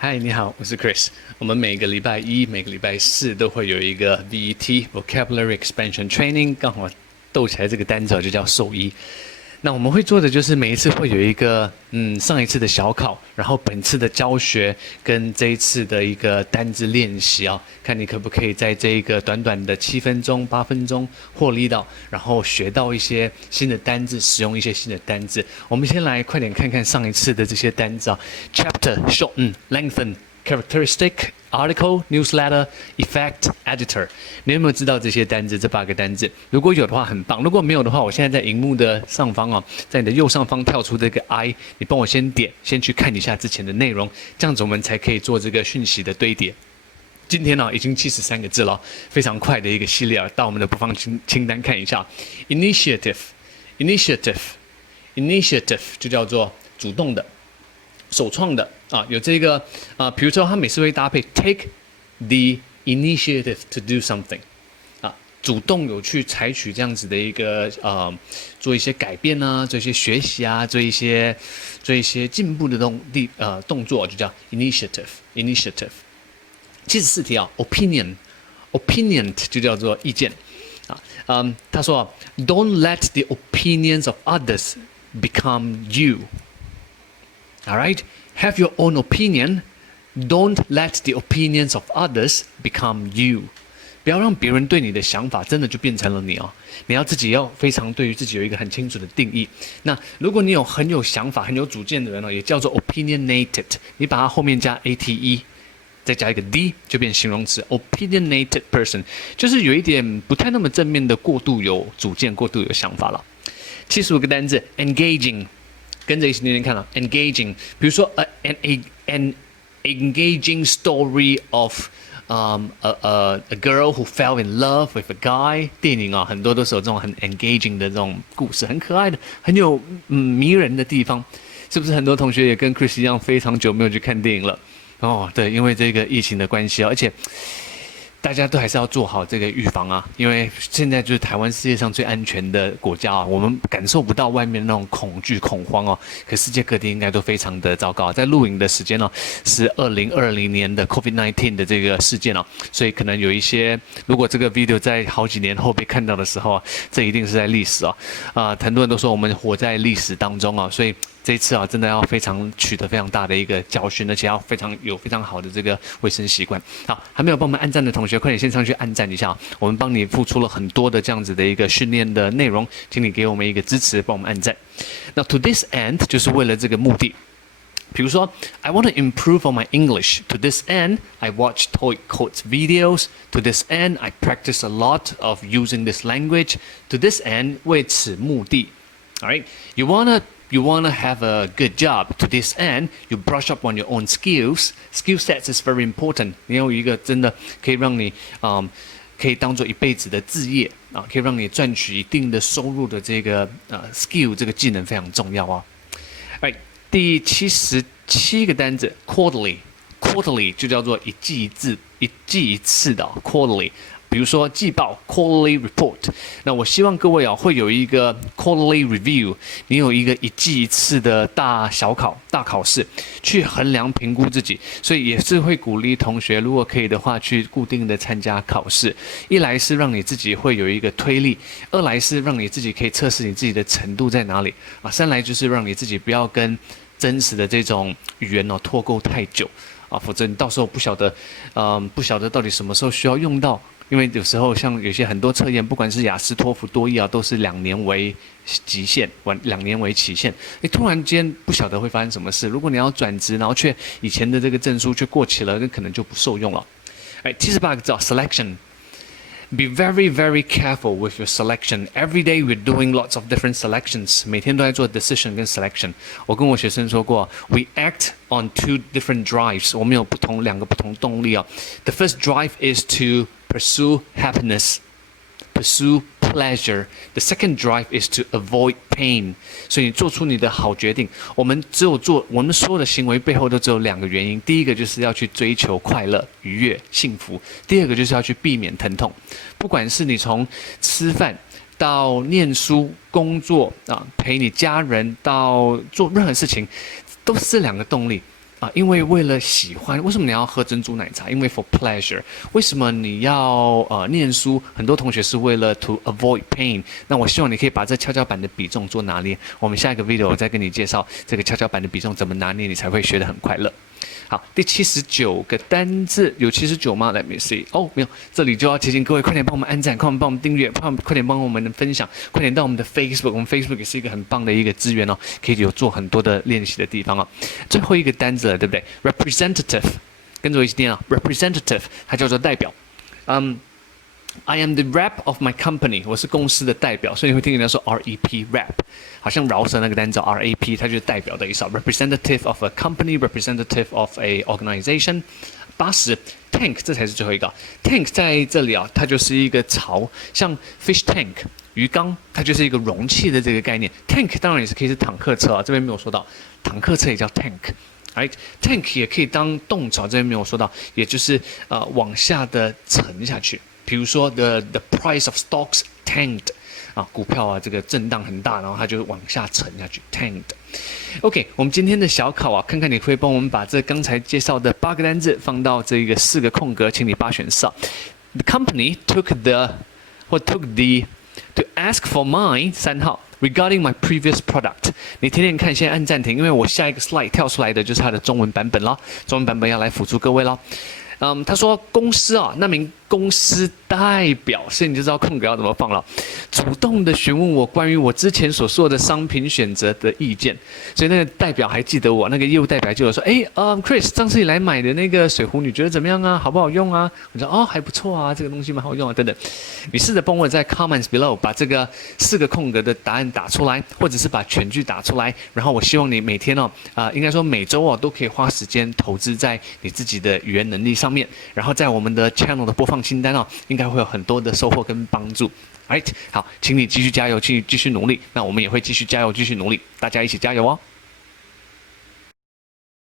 嗨，你好，我是 Chris。我们每个礼拜一、每个礼拜四都会有一个 VET Vocabulary Expansion Training，刚好斗起来这个单词就叫兽医。那我们会做的就是每一次会有一个上一次的小考，然后本次的教学跟这一次的一个单字练习啊，看你可不可以在这一个短短的7分钟、8分钟获利到，然后学到一些新的单字，使用一些新的单字。我们先来快点看看上一次的这些单字啊 ，Chapter shorten lengthen characteristic article newsletter effect editor， 你有没有知道这些单字？这8个单字，如果有的话很棒，如果没有的话，我现在在荧幕的上方哦，在你的右上方跳出这个 I， 你帮我先点，先去看一下之前的内容，这样子我们才可以做这个讯息的堆叠。今天呢，已经73个字了，非常快的一个系列啊，到我们的播放清单看一下 ，initiative 就叫做主动的、首创的。有这个比如说他每次会搭配 take the initiative to do something， 主动有去采取这样子的一个做一些改变啊，做一些学习啊，做一些进步的动作，就叫 initiative。74题opinion 就叫做意见他说 don't let the opinions of others become you。All right, have your own opinion. Don't let the opinions of others become you. 不要让别人对你的想法真的就变成了你哦。你要自己要非常对于自己有一个很清楚的定义。那如果你很有想法、很有主见的人也叫做 opinionated。你把它后面加 ate， 再加一个 d， 就变形容词 opinionated person， 就是有一点不太那么正面的过度有主见、过度有想法了。75个单字 engaging。跟着一起念念看啊 engaging， 比如说an engaging story of a girl who fell in love with a guy。 电影很多都是有这种很 engaging 的这种故事，很可爱的，很有迷人的地方。是不是很多同学也跟 Chris 一样，非常久没有去看电影了？对，因为这个疫情的关系而且大家都还是要做好这个预防啊，因为现在就是台湾世界上最安全的国家啊，我们感受不到外面那种恐惧恐慌哦，可世界各地应该都非常的糟糕。在录影的时间是2020年的 COVID-19 的这个事件所以可能有一些，如果这个 video 在好几年后被看到的时候这一定是在历史很多人都说我们活在历史当中所以这一次真的要取得非常大的一个教训，而且要非常好的这个卫生习惯。好，还没有帮我们按赞的同学，快点线上去按赞一下我们帮你付出了很多的这样子的一个训练的内容，请你给我们一个支持，帮我们按赞。那 to this end 就是为了这个目的。比如说 I want to improve on my English. To this end, I watch TOEIC Coach videos. To this end, I practice a lot of using this language. To this end, 为此目的。All right, you wanna have a good job. To this end, you brush up on your own skills. Skill sets is very important. 你要有一个真的可以让你可以当做一辈子的志业可以让你赚取一定的收入的这个skill， 这个技能非常重要Right， 第77个单字 quarterly 就叫做一季一次的quarterly。比如说季报 quarterly report， 那我希望各位会有一个 quarterly review， 你有一个一季一次的大考试，去衡量评估自己，所以也是会鼓励同学，如果可以的话，去固定的参加考试。一来是让你自己会有一个推力，二来是让你自己可以测试你自己的程度在哪里三来就是让你自己不要跟真实的这种语言脱钩太久否则你到时候不晓得到底什么时候需要用到。因为有时候像有些很多测验，不管是雅思、托福、多益都是2年为极限，2年为期限。突然间不晓得会发生什么事。如果你要转职，然后却以前的这个证书却过期了，那可能就不受用了。78个字selection。Be very, very careful with your selection. Every day we're doing lots of different selections. 每天都在做 decision 跟 selection. 我跟我学生说过 we act on 2 different drives. 我们有2个不同动力The first drive is to pursue happiness, pursue pleasure. The second drive is to avoid pain. 所以你做出你的好决定。我们所有的行为背后都只有2个原因。第一个就是要去追求快乐、愉悦、幸福。第二个就是要去避免疼痛。不管是你从吃饭到念书、工作陪你家人到做任何事情，都是这2个动力。因为为了喜欢，为什么你要喝珍珠奶茶？因为 for pleasure。为什么你要念书？很多同学是为了 to avoid pain。那我希望你可以把这跷跷板的比重做拿捏。我们下一个 video 我再跟你介绍这个跷跷板的比重怎么拿捏，你才会学得很快乐。好，第79个单字，有79吗 ？Let me see。哦，没有，这里就要提醒各位，快点帮我们按赞，快点帮我们订阅，快点帮我们分享，快点到我们的 Facebook， 我们 Facebook 也是一个很棒的一个资源哦，可以有做很多的练习的地方哦。最后一个单字了，对不对 ？Representative， 跟着我一起念啊 ，Representative， 它叫做代表。I am the rep of my company， 我是公司的代表，所以你会听人家说 REP rep， 好像饶舌那个单词 RAP， 它就是代表的意思。Representative of a company， representative of a organization。80 tank 这才是最后一个 tank 在这里啊，它就是一个槽，像 fish tank 鱼缸，它就是一个容器的这个概念。tank 当然也是可以是坦克车啊，这边没有说到，坦克车也叫 tank。Tank 也可以当动词，这边没有说到，也就是往下的沉下去。比如说 the price of stocks tanked， 股票这个震荡很大，然后它就往下沉下去 tanked。OK， 我们今天的小考看看你会帮我们把这刚才介绍的8个单字放到这个4个空格，请你8选4。The company took the to ask for mine 3号 regarding my previous product。你听听看，现在按暂停，因为我下一个 slide 跳出来的就是它的中文版本了，中文版本要来辅助各位了。他说公司那名公司代表，所以你就知道空格要怎么放了。主动的询问我关于我之前所说的商品选择的意见，所以那个代表还记得我，那个业务代表就有说，Chris， 上次你来买的那个水壶，你觉得怎么样啊？好不好用啊？我说还不错啊，这个东西蛮好用啊，等等。你试着帮我在 comments below 把这个4个空格的答案打出来，或者是把全句打出来，然后我希望你每天应该说每周都可以花时间投资在你自己的语言能力上面，然后在我们的 channel 的播放清单应该会有很多的收获跟帮助。Right， 好，请你继续加油，继续努力。那我们也会继续加油，继续努力，大家一起加油哦。